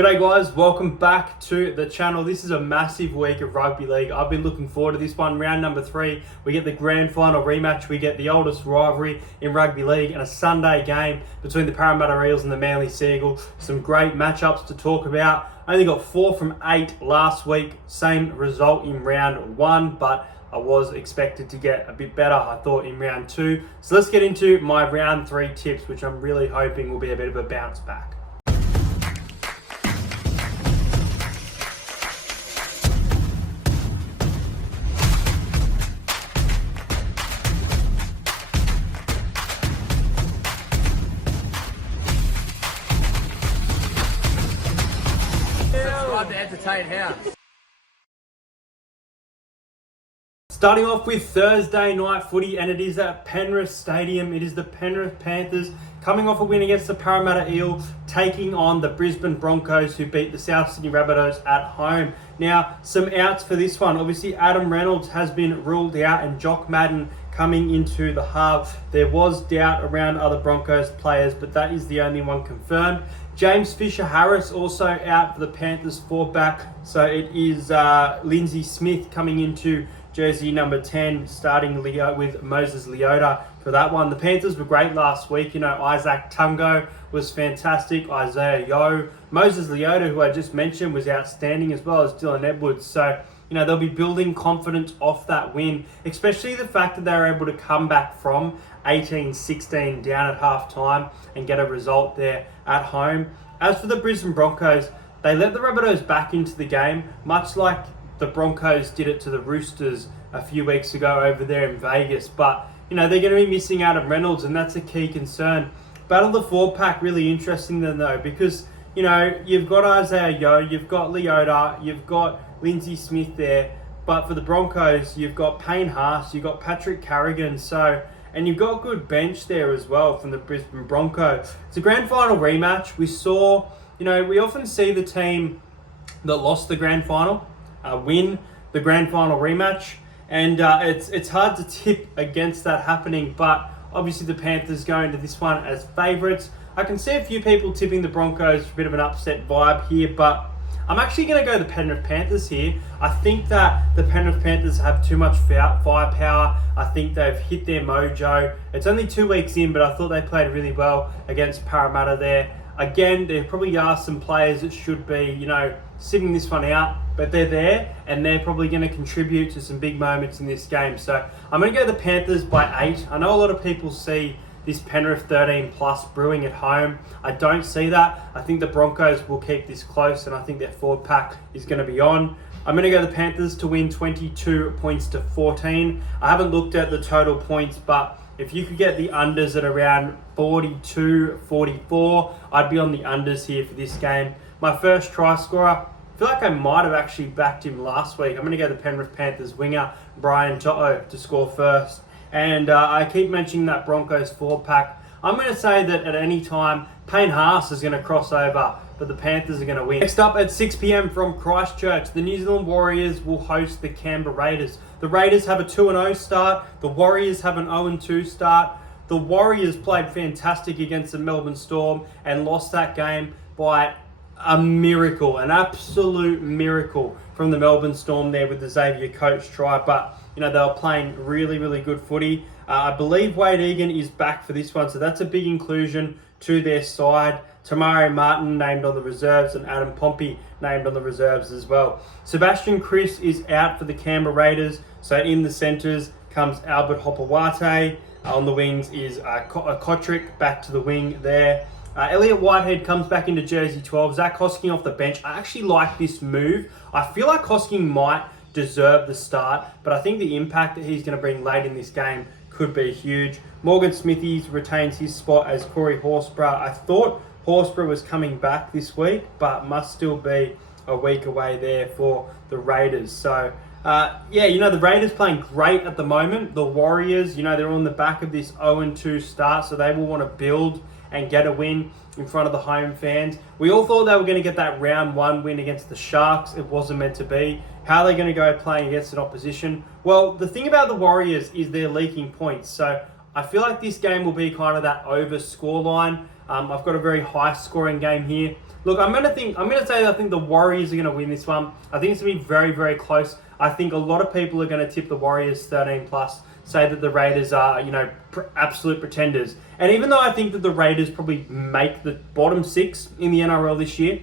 G'day guys, welcome back to the channel. This is a massive week of rugby league. I've been looking forward to this one. Round number 3, we get the grand final rematch. We get the oldest rivalry in rugby league and a Sunday game between the Parramatta Eels and the Manly Seagulls. Some great matchups to talk about. Only got 4 from 8 last week. Same result in round 1, but I was expected to get a bit better, I thought, in round 2. So let's get into my round 3 tips, which I'm really hoping will be a bit of a bounce back. To entertain house. Starting off with Thursday night footy, and it is at Penrith Stadium. It is the Penrith Panthers coming off a win against the Parramatta Eels, taking on the Brisbane Broncos, who beat the South Sydney Rabbitohs at home. Now, some outs for this one. Obviously, Adam Reynolds has been ruled out, and Jock Madden coming into the half. There was doubt around other Broncos players, but that is the only one confirmed. James Fisher-Harris also out for the Panthers fullback. So it is Lindsay Smith coming into jersey number 10, starting with Moses Leota for that one. The Panthers were great last week. Isaac Tungo was fantastic. Isaiah Yeo. Moses Leota, who I just mentioned, was outstanding, as well as Dylan Edwards. So, they'll be building confidence off that win, especially the fact that they were able to come back from 18-16 down at half time and get a result there at home. As for the Brisbane Broncos, they let the Rabbitohs back into the game, much like the Broncos did it to the Roosters a few weeks ago over there in Vegas. But, they're going to be missing Adam Reynolds, and that's a key concern. Battle the 4-pack, really interesting then, though, because, you've got Isaiah Yeo, you've got Leota, you've got Lindsay Smith there. But for the Broncos, you've got Payne Haas, you've got Patrick Carrigan, and you've got a good bench there as well from the Brisbane Broncos. It's a grand final rematch. We saw, we often see the team that lost the grand final win the grand final rematch. And it's hard to tip against that happening. But obviously the Panthers go into this one as favourites. I can see a few people tipping the Broncos for a bit of an upset vibe here, but I'm actually going to go the Penrith Panthers here. I think that the Penrith Panthers have too much firepower. I think they've hit their mojo. It's only 2 weeks in, but I thought they played really well against Parramatta there. Again, there probably are some players that should be, sitting this one out, but they're there, and they're probably going to contribute to some big moments in this game. So I'm going to go the Panthers by 8. I know a lot of people see this Penrith 13 plus brewing at home. I don't see that. I think the Broncos will keep this close, and I think their forward pack is going to be on. I'm going to go the Panthers to win 22 points to 14. I haven't looked at the total points, but if you could get the unders at around 42, 44, I'd be on the unders here for this game. My first try scorer, I feel like I might have actually backed him last week. I'm going to go the Penrith Panthers winger, Brian To'o, to score first. And I keep mentioning that Broncos 4-pack. I'm going to say that at any time, Payne Haas is going to cross over, but the Panthers are going to win. Next up at 6 p.m. from Christchurch, the New Zealand Warriors will host the Canberra Raiders. The Raiders have a 2-0 start. The Warriors have an 0-2 start. The Warriors played fantastic against the Melbourne Storm and lost that game by a miracle, an absolute miracle from the Melbourne Storm there with the Xavier Coates try. But, they were playing really, really good footy. I believe Wade Egan is back for this one, so that's a big inclusion to their side. Tamari Martin named on the reserves, and Adam Pompey named on the reserves as well. Sebastian Kris is out for the Canberra Raiders, so in the centres comes Albert Hopewate. On the wings is Kotrick back to the wing there. Elliot Whitehead comes back into jersey 12. Zach Hosking off the bench. I actually like this move. I feel like Hosking might deserve the start, but I think the impact that he's going to bring late in this game could be huge. Morgan Smithies retains his spot as Corey Horsburgh. I thought Horsburgh was coming back this week, but must still be a week away there for the Raiders. So, the Raiders playing great at the moment. The Warriors, they're on the back of this 0-2 start, so they will want to build and get a win in front of the home fans. We all thought they were going to get that round 1 win against the Sharks. It wasn't meant to be. How are they going to go playing against an opposition? Well, the thing about the Warriors is they're leaking points. So I feel like this game will be kind of that over scoreline. I've got a very high scoring game here. Look, I'm gonna say that I think the Warriors are gonna win this one. I think it's gonna be very, very close. I think a lot of people are gonna tip the Warriors 13 plus, say that the Raiders are, absolute pretenders. And even though I think that the Raiders probably make the bottom 6 in the NRL this year,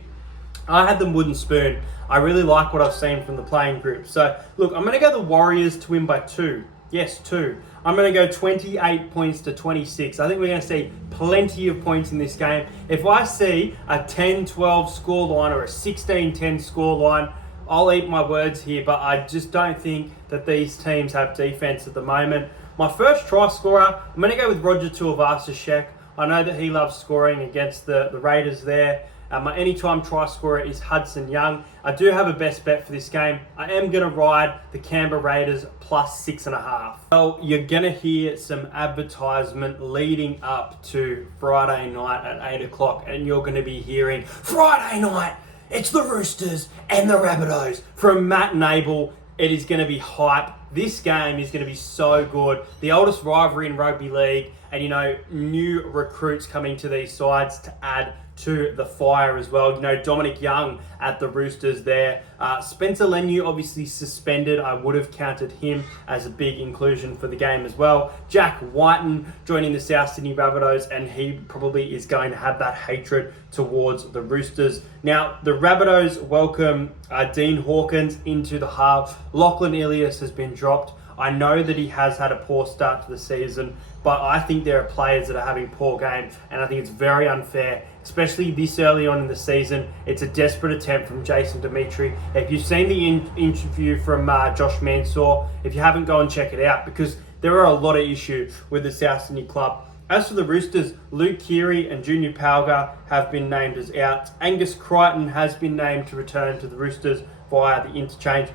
I had them wooden spoon. I really like what I've seen from the playing group. So, look, I'm gonna go the Warriors to win by 2. Yes, 2. I'm going to go 28 points to 26. I think we're going to see plenty of points in this game. If I see a 10-12 scoreline or a 16-10 scoreline, I'll eat my words here, but I just don't think that these teams have defense at the moment. My first try scorer, I'm going to go with Roger Tuivasa-Sheck. I know that he loves scoring against the Raiders there. My anytime try scorer is Hudson Young. I do have a best bet for this game. I am going to ride the Canberra Raiders plus 6.5. Well, you're going to hear some advertisement leading up to Friday night at 8 o'clock, and you're going to be hearing, Friday night, it's the Roosters and the Rabbitohs from Matt Nable. It is going to be hype. This game is going to be so good. The oldest rivalry in rugby league, and new recruits coming to these sides to add to the fire as well. Dominic Young at the Roosters there. Spencer Leniu obviously suspended. I would have counted him as a big inclusion for the game as well. Jack Whiten joining the South Sydney Rabbitohs, and he probably is going to have that hatred towards the Roosters. Now, the Rabbitohs welcome Dean Hawkins into the half. Lachlan Ilias has been dropped. I know that he has had a poor start to the season, but I think there are players that are having poor games, and I think it's very unfair, especially this early on in the season. It's a desperate attempt from Jason Dimitri. If you've seen the interview from Josh Mansour, if you haven't, go and check it out, because there are a lot of issues with the South Sydney club. As for the Roosters, Luke Keary and Junior Palga have been named as outs. Angus Crichton has been named to return to the Roosters via the interchange.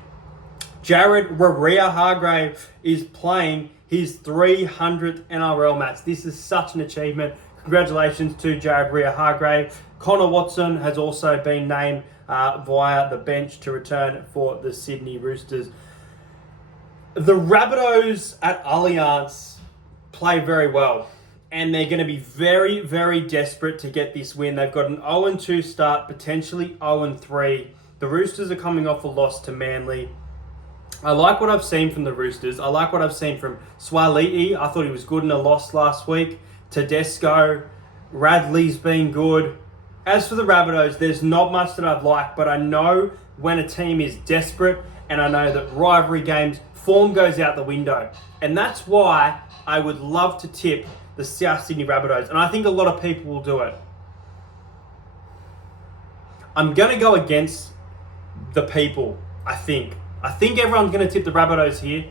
Jared Waerea-Hargrave is playing his 300th NRL match. This is such an achievement. Congratulations to Jared Waerea-Hargrave. Connor Watson has also been named via the bench to return for the Sydney Roosters. The Rabbitohs at Allianz play very well, and they're going to be very, very desperate to get this win. They've got an 0-2 start, potentially 0-3. The Roosters are coming off a loss to Manly. I like what I've seen from the Roosters. I like what I've seen from Swali'i. I thought he was good in a loss last week. Tedesco, Radley's been good. As for the Rabbitohs, there's not much that I've liked, but I know when a team is desperate, and I know that rivalry games, form goes out the window. And that's why I would love to tip the South Sydney Rabbitohs, and I think a lot of people will do it. I'm going to go against the people, I think. I think everyone's going to tip the Rabbitohs here.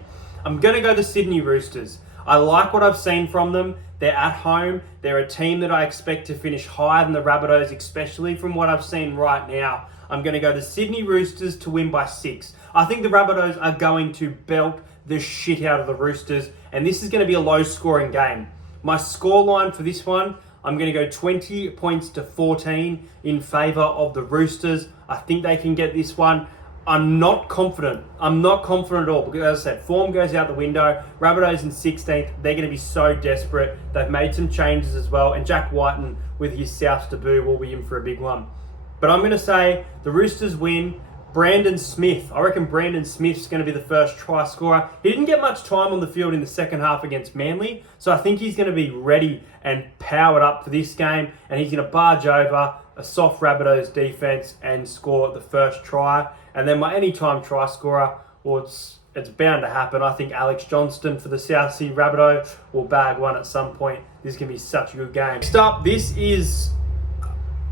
I'm going to go the Sydney Roosters. I like what I've seen from them. They're at home. They're a team that I expect to finish higher than the Rabbitohs, especially from what I've seen right now. I'm going to go the Sydney Roosters to win by 6. I think the Rabbitohs are going to belt the shit out of the Roosters, and this is going to be a low-scoring game. My scoreline for this one, I'm going to go 20 points to 14 in favour of the Roosters. I think they can get this one. I'm not confident. I'm not confident at all because, as I said, form goes out the window. Rabbitohs in 16th. They're going to be so desperate. They've made some changes as well. And Jack Whiten, with his South debut, will be in for a big one. But I'm going to say the Roosters win. Brandon Smith. I reckon Brandon Smith's going to be the first try scorer. He didn't get much time on the field in the second half against Manly, so I think he's going to be ready and powered up for this game, and he's going to barge over a soft Rabbitohs defense and score the first try. And then my anytime try scorer, well, it's bound to happen. I think Alex Johnston for the South Sydney Rabbitohs will bag one at some point. This is going to be such a good game. Next up, this is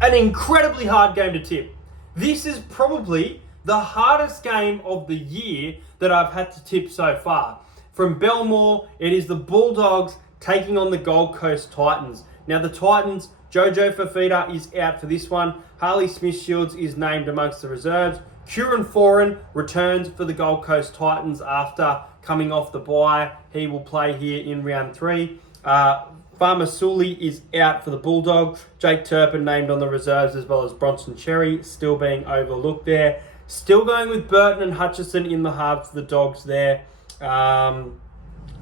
an incredibly hard game to tip. This is probably the hardest game of the year that I've had to tip so far. From Belmore, it is the Bulldogs taking on the Gold Coast Titans. Now the Titans, Jojo Fafita is out for this one. Harley Smith-Shields is named amongst the reserves. Kieran Foran returns for the Gold Coast Titans after coming off the bye. He will play here in round 3. Farmasuli is out for the Bulldogs. Jake Turpin named on the reserves, as well as Bronson Cherry still being overlooked there. Still going with Burton and Hutchison in the halves for the Dogs there.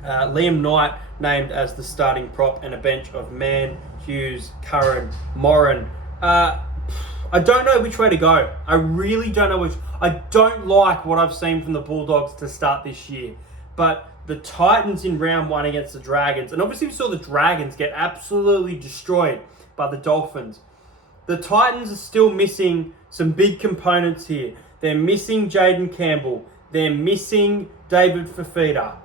Liam Knight named as the starting prop, and a bench of Mann, Hughes, Curran, Moran. I don't know which way to go. I really don't know which. I don't like what I've seen from the Bulldogs to start this year. But the Titans in round 1 against the Dragons, and obviously we saw the Dragons get absolutely destroyed by the Dolphins. The Titans are still missing some big components here. They're missing Jaden Campbell. They're missing David Fafita.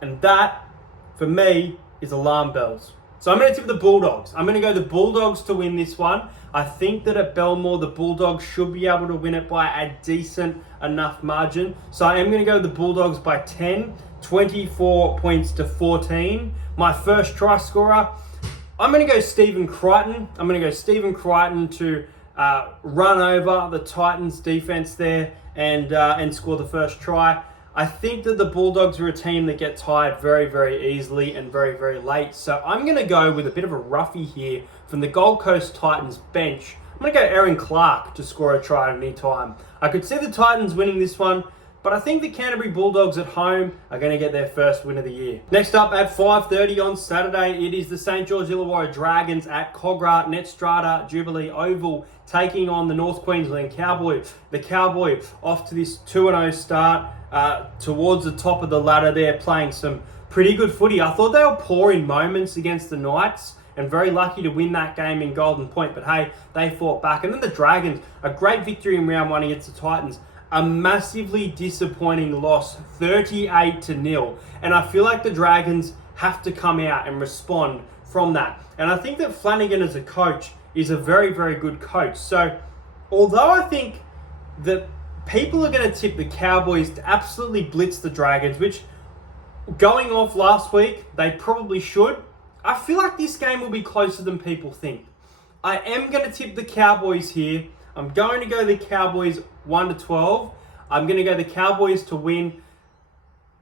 And that, for me, is alarm bells. So I'm going to tip the Bulldogs. I'm going to go the Bulldogs to win this one. I think that at Belmore, the Bulldogs should be able to win it by a decent enough margin. So I am going to go the Bulldogs by 10, 24 points to 14. My first try scorer, I'm going to go Stephen Crichton. I'm going to go Stephen Crichton to run over the Titans defense there and score the first try. I think that the Bulldogs are a team that get tired very, very easily and very, very late. So I'm going to go with a bit of a roughie here from the Gold Coast Titans bench. I'm going to go Aaron Clark to score a try at any time. I could see the Titans winning this one, but I think the Canterbury Bulldogs at home are going to get their first win of the year. Next up at 5:30 on Saturday, it is the St. George Illawarra Dragons at Cogra Netstrata Jubilee Oval, taking on the North Queensland Cowboys. The Cowboys off to this 2-0 start towards the top of the ladder there, playing some pretty good footy. I thought they were poor in moments against the Knights and very lucky to win that game in Golden Point, but hey, they fought back. And then the Dragons, a great victory in round 1 against the Titans. A massively disappointing loss, 38-0. And I feel like the Dragons have to come out and respond from that. And I think that Flanagan as a coach is a very, very good coach. So although I think that people are going to tip the Cowboys to absolutely blitz the Dragons, which going off last week, they probably should, I feel like this game will be closer than people think. I am going to tip the Cowboys here. I'm going to go the Cowboys 1-12. I'm going to go the Cowboys to win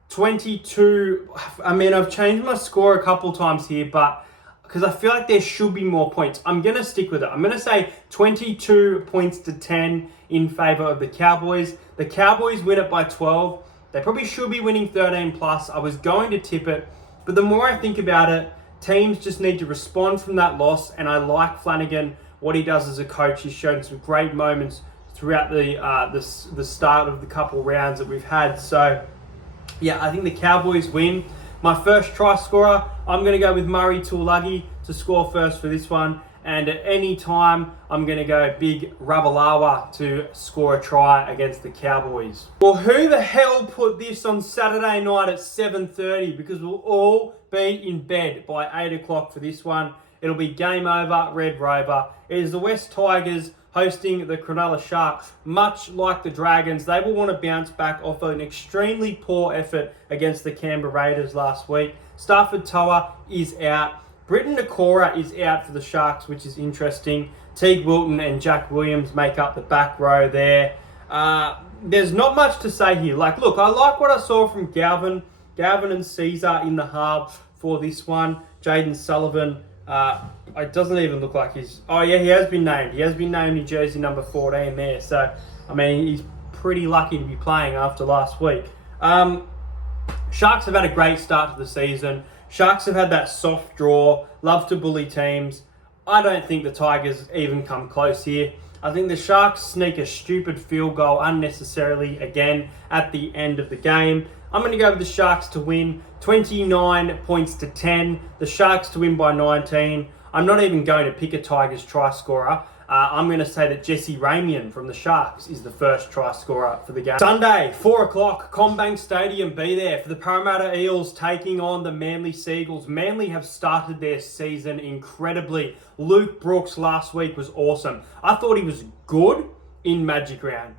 22. I mean, I've changed my score a couple times here, but because I feel like there should be more points, I'm going to stick with it. I'm going to say 22 points to 10 in favor of the Cowboys. The Cowboys win it by 12. They probably should be winning 13 plus. I was going to tip it, but the more I think about it, teams just need to respond from that loss, and I like Flanagan, what he does as a coach. He's shown some great moments throughout the start of the couple rounds that we've had. So, yeah, I think the Cowboys win. My first try scorer, I'm going to go with Murray Tuolagi to score first for this one. And at any time, I'm going to go big Ravalawa to score a try against the Cowboys. Well, who the hell put this on Saturday night at 7:30? Because we'll all be in bed by 8 o'clock for this one. It'll be game over, Red Rover. It is the West Tigers hosting the Cronulla Sharks. Much like the Dragons, they will want to bounce back off an extremely poor effort against the Canberra Raiders last week. Stafford Toa is out. Britton Nakora is out for the Sharks, which is interesting. Teague Wilton and Jack Williams make up the back row there. There's not much to say here. Look, I like what I saw from Galvin and Caesar in the half for this one. Jaden Sullivan, it doesn't even look like he's... Oh, yeah, he has been named. He has been named in jersey number 14 there. So, I mean, he's pretty lucky to be playing after last week. Sharks have had a great start to the season. Sharks have had that soft draw, love to bully teams. I don't think the Tigers even come close here. I think the Sharks sneak a stupid field goal unnecessarily again at the end of the game. I'm going to go with the Sharks to win 29 points to 10. The Sharks to win by 19. I'm not even going to pick a Tigers try scorer. I'm going to say that Jesse Ramian from the Sharks is the first try scorer for the game. Sunday, 4 o'clock, CommBank Stadium. Be there for the Parramatta Eels taking on the Manly Seagulls. Manly have started their season incredibly. Luke Brooks last week was awesome. I thought he was good in Magic Round.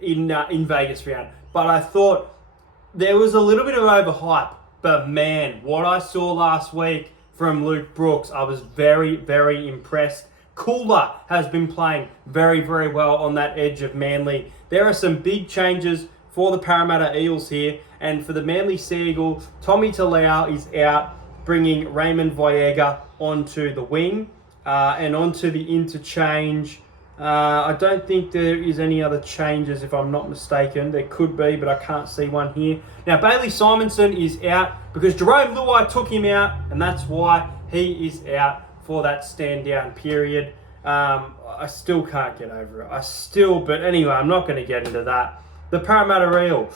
In Vegas Round. But I thought there was a little bit of overhype. But man, what I saw last week from Luke Brooks, I was very, very impressed. Cooler has been playing very, very well on that edge of Manly. There are some big changes for the Parramatta Eels here. And for the Manly Seagull, Tommy Talau is out, bringing Raymond Viega onto the wing and onto the interchange. I don't think there is any other changes, if I'm not mistaken. There could be, but I can't see one here. Now, Bailey Simonson is out because Jerome Luai took him out, and that's why he is out for that stand-down period. I still can't get over it. But anyway, I'm not going to get into that. The Parramatta Eels.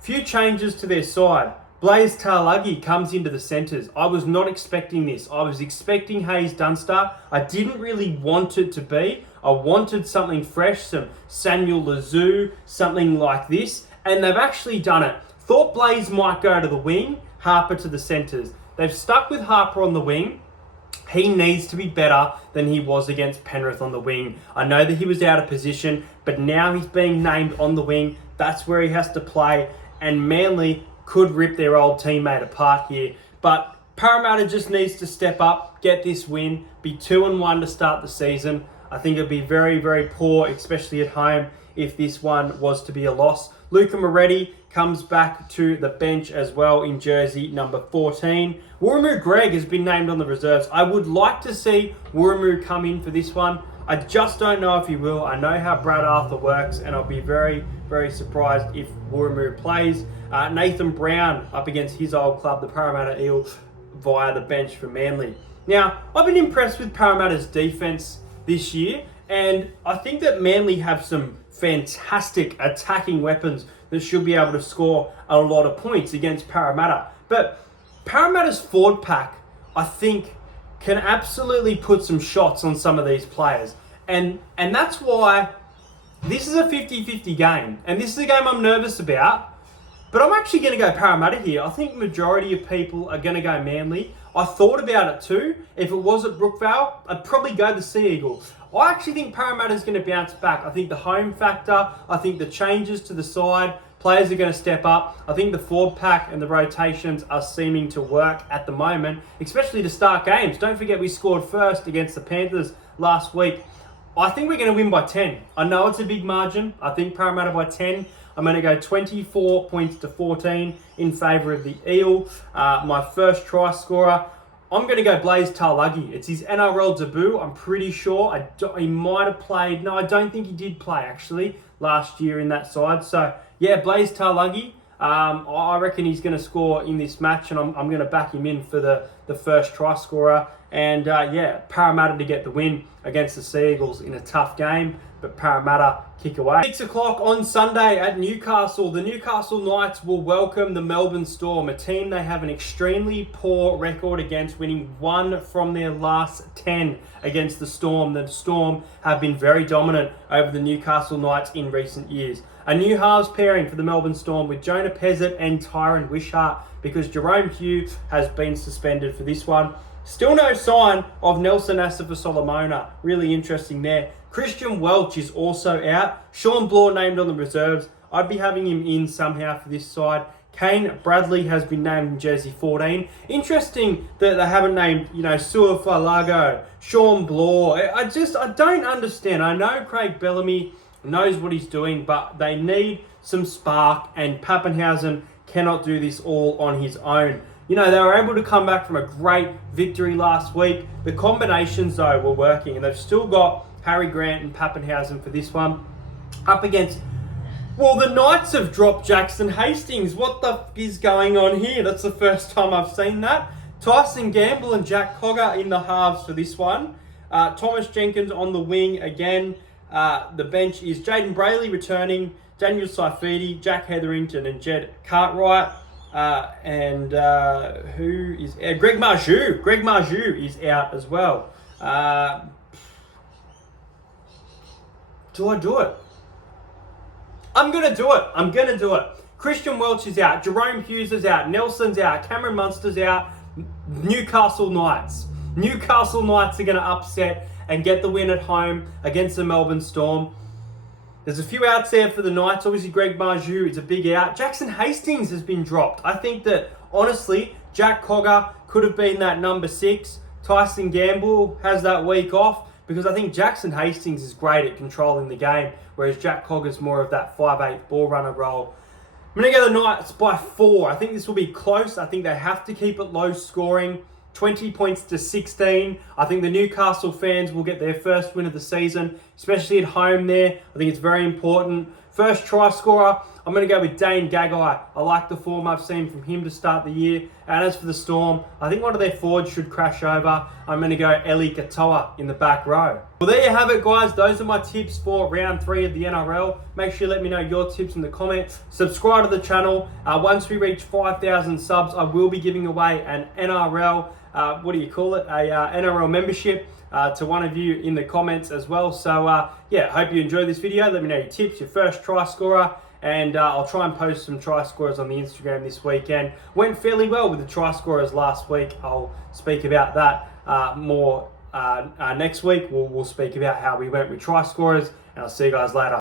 Few changes to their side. Blaze Tarluggi comes into the centres. I was not expecting this. I was expecting Hayes Dunster. I didn't really want it to be. I wanted something fresh, some Samuel Lazoo, something like this. And they've actually done it. Thought Blaze might go to the wing, Harper to the centres. They've stuck with Harper on the wing. He needs to be better than he was against Penrith on the wing. I know that he was out of position, but now he's being named on the wing. That's where he has to play. And Manly could rip their old teammate apart here. But Parramatta just needs to step up, get this win, be 2-1 to start the season. I think it'd be very, very poor, especially at home, if this one was to be a loss. Luca Moretti comes back to the bench as well in jersey number 14. Wuramu Greg has been named on the reserves. I would like to see Wuramu come in for this one. I just don't know if he will. I know how Brad Arthur works, and I'll be very, very surprised if Wuramu plays. Nathan Brown up against his old club, the Parramatta Eels, via the bench for Manly. Now, I've been impressed with Parramatta's defence this year, and I think that Manly have some fantastic attacking weapons that should be able to score a lot of points against Parramatta. But Parramatta's forward pack, I think, can absolutely put some shots on some of these players. And that's why this is a 50-50 game. And this is a game I'm nervous about. But I'm actually going to go Parramatta here. I think majority of people are going to go Manly. I thought about it too. If it was at Brookvale, I'd probably go the Sea Eagles. I actually think Parramatta is going to bounce back. I think the home factor, I think the changes to the side, players are going to step up. I think the forward pack and the rotations are seeming to work at the moment, especially to start games. Don't forget we scored first against the Panthers last week. I think we're going to win by 10. I know it's a big margin. I think Parramatta by 10. I'm going to go 24 points to 14 in favour of the Eel. My first try scorer, I'm going to go Blaze Tarluggi. It's his NRL debut, I'm pretty sure. He might have played. No, I don't think he did play, actually, last year in that side. So, yeah, Blaze Tarluggi. I reckon he's going to score in this match, and I'm going to back him in for the first try scorer. And, Parramatta to get the win against the Sea Eagles in a tough game, but Parramatta kick away. 6 o'clock on Sunday at Newcastle. The Newcastle Knights will welcome the Melbourne Storm, a team they have an extremely poor record against, winning 1 from their last 10 against the Storm. The Storm have been very dominant over the Newcastle Knights in recent years. A new halves pairing for the Melbourne Storm with Jonah Pezzett and Tyron Wishart, because Jerome Hughes has been suspended for this one. Still no sign of Nelson Asafa-Solomona. Really interesting there. Christian Welch is also out. Sean Bloor named on the reserves. I'd be having him in somehow for this side. Kane Bradley has been named in jersey 14. Interesting that they haven't named, Sua Falago, Sean Bloor. I don't understand. I know Craig Bellamy knows what he's doing, but they need some spark, and Pappenhausen cannot do this all on his own. They were able to come back from a great victory last week. The combinations, though, were working, and they've still got Harry Grant and Pappenhausen for this one. Up against, the Knights have dropped Jackson Hastings. What the f*** is going on here? That's the first time I've seen that. Tyson Gamble and Jack Cogger in the halves for this one. Thomas Jenkins on the wing again. The bench is Jaden Brayley returning, Daniel Saifidi, Jack Hetherington and Jed Cartwright. Who is Greg Marju. Greg Marju is out as well. Do I do it? I'm going to do it. Christian Welch is out. Jerome Hughes is out. Nelson's out. Cameron Munster's out. Newcastle Knights. Newcastle Knights are going to upset and get the win at home against the Melbourne Storm. There's a few outs there for the Knights. Obviously, Greg Marju is a big out. Jackson Hastings has been dropped. I think that, honestly, Jack Cogger could have been that number 6. Tyson Gamble has that week off, because I think Jackson Hastings is great at controlling the game, whereas Jack Cogger's more of that 5'8" ball runner role. I'm going to go the Knights by 4. I think this will be close. I think they have to keep it low scoring. 20 points to 16. I think the Newcastle fans will get their first win of the season. especially at home there. I think it's very important. First try scorer, I'm going to go with Dane Gagai. I like the form I've seen from him to start the year. And as for the Storm, I think one of their forwards should crash over. I'm going to go Eli Katoa in the back row. Well, there you have it, guys. Those are my tips for round 3 of the NRL. Make sure you let me know your tips in the comments. Subscribe to the channel. Once we reach 5,000 subs, I will be giving away an NRL, NRL membership to one of you in the comments as well. So, yeah, hope you enjoyed this video. Let me know your tips, your first try scorer. And I'll try and post some try scorers on the Instagram this weekend. Went fairly well with the try scorers last week. I'll speak about that more next week. We'll speak about how we went with try scorers, and I'll see you guys later.